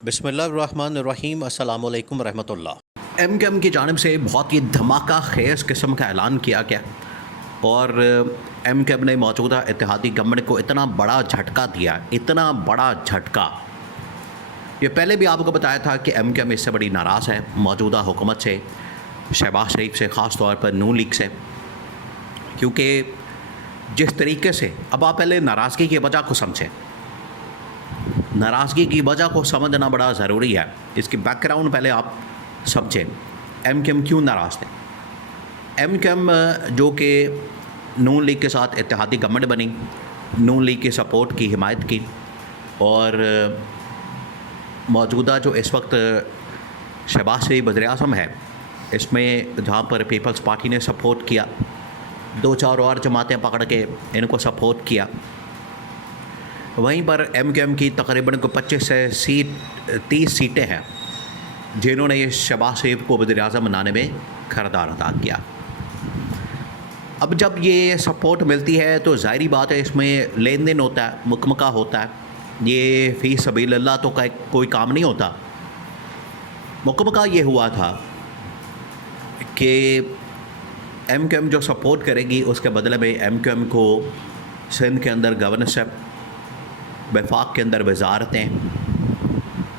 बिस्मिल्लाहिर्रहमानिर्रहीम अस्सलाम वालेकुम रहमतुल्लाह। एम की जानिब से बहुत ही धमाका खेज किस्म का ऐलान किया गया और एम ने मौजूदा इत्तेहादी गवर्नमेंट को इतना बड़ा झटका दिया, इतना बड़ा झटका। ये पहले भी आपको बताया था कि एम इससे बड़ी नाराज़ है मौजूदा हुकूमत से, शहबाज शरीफ से, ख़ास तौर पर नून लीग से, क्योंकि जिस तरीके से अब आप पहले नाराज़गी की वजह को समझें। नाराज़गी की वजह को समझना बड़ा ज़रूरी है। इसकी बैकग्राउंड पहले आप समझें। एम क्यों नाराज़ थे। एम जो कि नून लीग के साथ इत्तेहादी गवर्नमेंट बनी, नून लीग की सपोर्ट की, हिमायत की, और मौजूदा जो इस वक्त शहबाज शरीफ वज़ीर-ए-आज़म है, इसमें जहाँ पर पीपल्स पार्टी ने सपोर्ट किया, 2-4 और जमातें पकड़ के इनको सपोर्ट किया, वहीं पर एम की तकरीबन को 25 से 30 सीटें हैं जिन्होंने ये शहबाज शरीफ को वज़ीर-ए-आज़म बनाने में किरदार अदा किया। अब जब ये सपोर्ट मिलती है तो ज़ाहिरी बात है इसमें लेन देन होता है, मुकमका होता है। ये फ़ी सबीलिल्लाह तो कोई काम नहीं होता। मुकमका ये हुआ था कि एम जो सपोर्ट करेगी उसके बदले में एम को सिंध के अंदर गवर्नरशिप, वफाक के अंदर वजारतें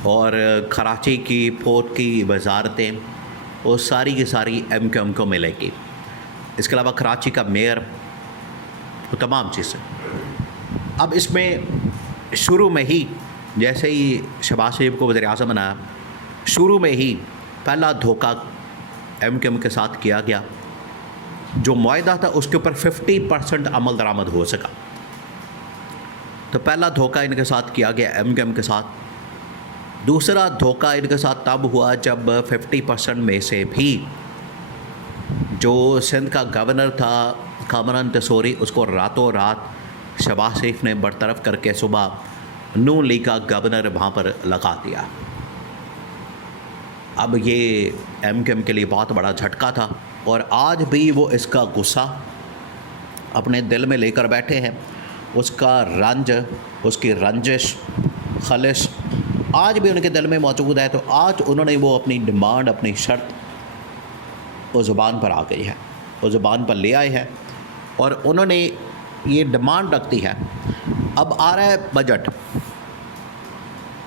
और कराची की पोर्ट की वजारतें, वो सारी की सारी एम को मिलेगी। इसके अलावा कराची का मेयर, वो तमाम चीज़ें। अब इसमें शुरू में ही जैसे ही शहबाज शरीफ को वज़ीर-ए-आज़म बनाया, शुरू में ही पहला धोखा एम के साथ किया गया। जो मुआहदा था उसके ऊपर 50% अमल दरामद हो सका। तो पहला धोखा इनके साथ किया गया एम के साथ। दूसरा धोखा इनके साथ तब हुआ जब 50% में से भी जो सिंध का गवर्नर था कामरान तसोरी, उसको रातों रात शहबाज शरीफ ने बरतरफ करके सुबह नून लीग का गवर्नर वहाँ पर लगा दिया। अब ये एम के लिए बहुत बड़ा झटका था और आज भी वो इसका गुस्सा अपने दिल में लेकर बैठे हैं। उसका रंज, उसकी रंजिश, खलिश आज भी उनके दिल में मौजूद है। तो आज उन्होंने वो अपनी डिमांड, अपनी शर्त वो ज़ुबान पर आ गई है, वो ज़ुबान पर ले आए हैं और उन्होंने ये डिमांड रखती है। अब आ रहा है बजट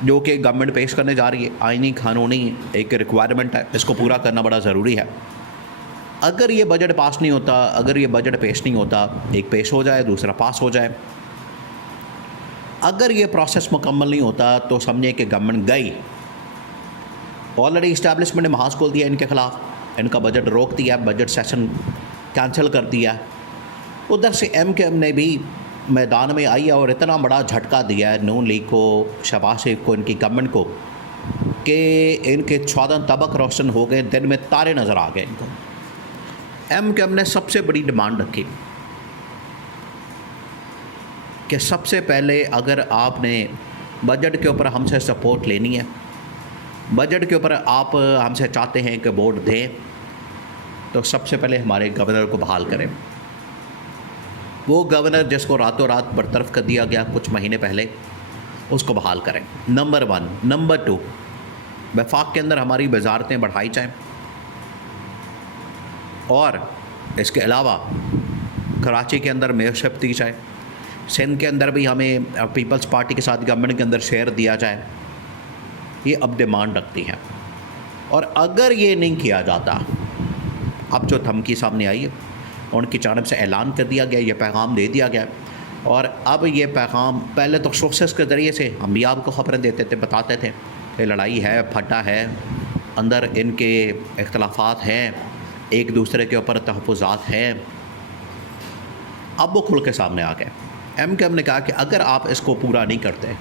जो कि गवर्नमेंट पेश करने जा रही है। आईनी कानूनी एक रिक्वायरमेंट है, इसको पूरा करना बड़ा ज़रूरी है। अगर ये बजट पास नहीं होता, अगर ये बजट पेश नहीं होता, एक पेश हो जाए, दूसरा पास हो जाए, अगर ये प्रोसेस मुकम्मल नहीं होता तो समझे कि गवर्नमेंट गई। ऑलरेडी इस्टेब्लिशमेंट ने महाज खोल दिया इनके ख़िलाफ़, इनका बजट रोक दिया, बजट सेशन कैंसिल कर दिया। उधर से एम ने भी मैदान में आई है और इतना बड़ा झटका दिया है नून लीग को, शहबाज शरीफ को, इनकी गवर्नमेंट को, कि इनके 14 तबक रोशन हो गए, दिन में तारे नज़र आ गए इनको। एम ने सबसे बड़ी डिमांड रखी कि सबसे पहले अगर आपने बजट के ऊपर हमसे सपोर्ट लेनी है, बजट के ऊपर आप हमसे चाहते हैं कि वोट दें, तो सबसे पहले हमारे गवर्नर को बहाल करें। वो गवर्नर जिसको रातों रात बरतरफ कर दिया गया कुछ महीने पहले, उसको बहाल करें, नंबर 1। नंबर 2, वफाक के अंदर हमारी वजारतें बढ़ाई जाएँ और इसके अलावा कराची के अंदर मेयरशिप दी जाए, सिंध के अंदर भी हमें पीपल्स पार्टी के साथ गवर्नमेंट के अंदर शेयर दिया जाए। ये अब डिमांड रखती हैं और अगर ये नहीं किया जाता, अब जो धमकी सामने आई है उनकी जानिब से ऐलान कर दिया गया, ये पैगाम दे दिया गया। और अब ये पैगाम पहले तो सोर्सेस के ज़रिए से हम भी आपको ख़बरें देते थे, बताते थे कि लड़ाई है, फटा है, अंदर इनके इख्तलाफात हैं, एक दूसरे के ऊपर तहफ़्फ़ुज़ात हैं। अब वो खुल के सामने आ गए। एम ने कहा कि अगर आप इसको पूरा नहीं करते,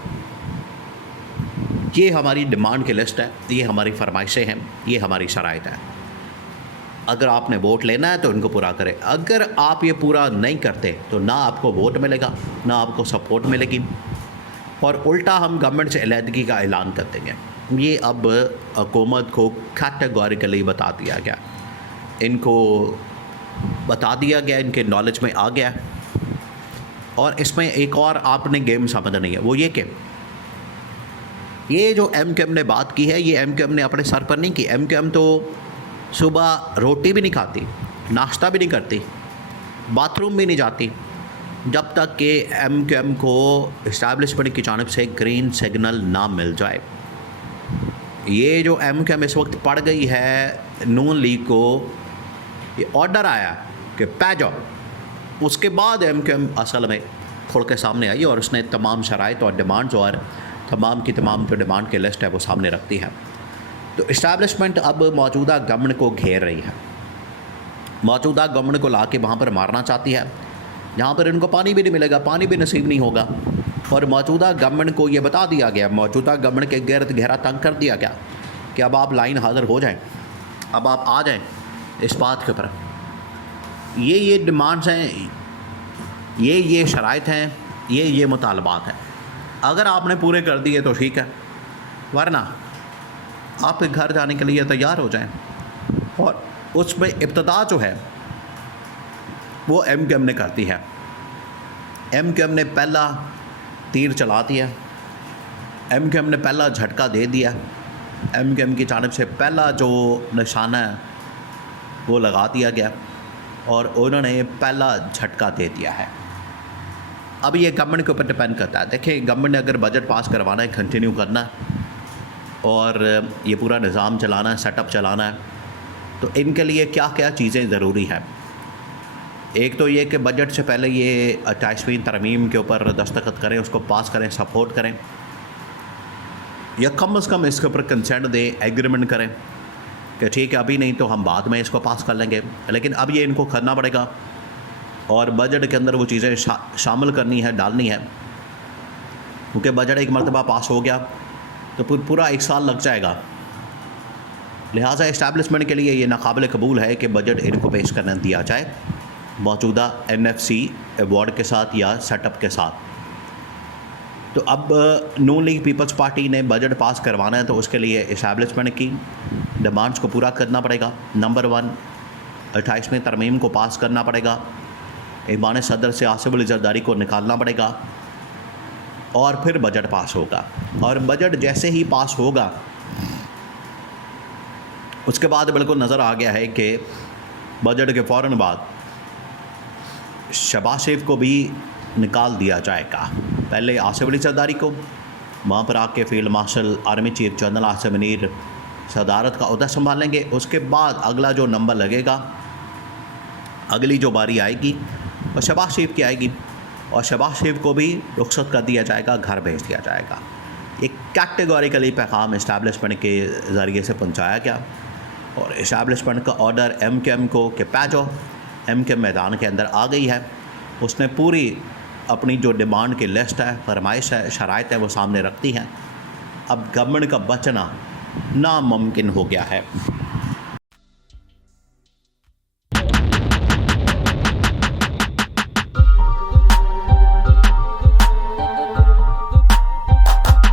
ये हमारी डिमांड की लिस्ट है, ये हमारी फरमाइशें हैं, ये हमारी शराइत है, अगर आपने वोट लेना है तो इनको पूरा करें। अगर आप ये पूरा नहीं करते तो ना आपको वोट मिलेगा, ना आपको सपोर्ट मिलेगी, और उल्टा हम गवर्नमेंट से अलहदगी का ऐलान कर देंगे। ये अब हुकूमत को कैटेगोरिकली बता दिया गया, इनको बता दिया गया, इनके नॉलेज में आ गया। और इसमें एक और आपने गेम समझनी है, वो ये कि ये जो MQM ने बात की है, ये MQM ने अपने सर पर नहीं की। MQM तो सुबह रोटी भी नहीं खाती, नाश्ता भी नहीं करती, बाथरूम भी नहीं जाती, जब तक कि MQM को इस्टेब्लिशमेंट की जानिब से ग्रीन सिग्नल ना मिल जाए। ये जो MQM इस वक्त पड़ गई है नून लीग को, ये ऑर्डर आया कि पै जाओ, उसके बाद MQM असल में खुल के सामने आई और उसने तमाम शराइत और डिमांड्स और तमाम की तमाम जो डिमांड की लिस्ट है वो सामने रखती है। तो इस्टेब्लिशमेंट अब मौजूदा गवर्नमेंट को घेर रही है, मौजूदा गवर्नमेंट को ला के वहाँ पर मारना चाहती है, जहाँ पर इनको पानी भी नहीं मिलेगा, पानी भी नसीब नहीं होगा। और मौजूदा गवर्नमेंट को ये बता दिया गया, मौजूदा गवर्नमेंट के गिरद घेरा तंग कर दिया गया कि अब आप लाइन हाज़िर हो जाएं, अब आप आ जाएं इस बात के ऊपर। ये डिमांड्स हैं, ये शराइत हैं, ये मुतालबात हैं। अगर आपने पूरे कर दिए तो ठीक है, वरना आप घर जाने के लिए तैयार हो जाएं। और उसमें इब्तदा जो है वो MQM ने करती है। MQM ने पहला तीर चला दिया, MQM ने पहला झटका दे दिया, MQM की जानिब से पहला जो निशाना है वो लगा दिया गया और उन्होंने पहला झटका दे दिया है। अब ये गवर्नमेंट के ऊपर डिपेंड करता है। देखिए, गवर्नमेंट ने अगर बजट पास करवाना है, कंटिन्यू करना है और ये पूरा निज़ाम चलाना है, सेटअप चलाना है, तो इनके लिए क्या क्या चीज़ें ज़रूरी हैं। एक तो ये कि बजट से पहले ये 28वीं तरमीम के ऊपर दस्तखत करें, उसको पास करें, सपोर्ट करें, या कम से कम इसके ऊपर कंसेंट दें, एग्रीमेंट करें कि ठीक है अभी नहीं तो हम बाद में इसको पास कर लेंगे। लेकिन अब ये इनको करना पड़ेगा और बजट के अंदर वो चीज़ें शामिल करनी है, डालनी है, क्योंकि बजट एक मरतबा पास हो गया तो पूरा 1 साल लग जाएगा। लिहाजा इस्टेब्लिशमेंट के लिए ये नाकाबिल कबूल है कि बजट इनको पेश करने दिया जाए मौजूदा NFC अवार्ड के साथ या सेटअप के साथ। तो अब नून लीग पीपल्स पार्टी ने बजट पास करवाना है तो उसके लिए इस्टेब्लिशमेंट की डिमांड्स को पूरा करना पड़ेगा। नंबर 1, 28वीं तरमीम को पास करना पड़ेगा, ईमान सदर से आसिफ अली जरदारी को निकालना पड़ेगा और फिर बजट पास होगा। और बजट जैसे ही पास होगा उसके बाद बिल्कुल नज़र आ गया है कि बजट के फ़ौरन बाद शहबाज शरीफ को भी निकाल दिया जाएगा। पहले आसिफ अली जरदारी को वहाँ पर आके field marshal army chief general Asim Munir सदारत का ओहदा संभालेंगे। उसके बाद अगला जो नंबर लगेगा, अगली जो बारी आएगी वो शहबाज शरीफ की आएगी और शहबाज शरीफ को भी रुखसत कर दिया जाएगा, घर भेज दिया जाएगा। एक कैटेगोरिकली पैगाम इस्टेब्लिशमेंट के ज़रिए से पहुँचाया गया और इस्टेब्लिशमेंट का ऑर्डर MQM को कि पैजो MQM मैदान के अंदर आ गई है। उसने पूरी अपनी जो डिमांड की लिस्ट है, फरमाइश है, शराइत है वो सामने रखती हैं। अब गवर्नमेंट का बचना नामुमकिन हो गया है।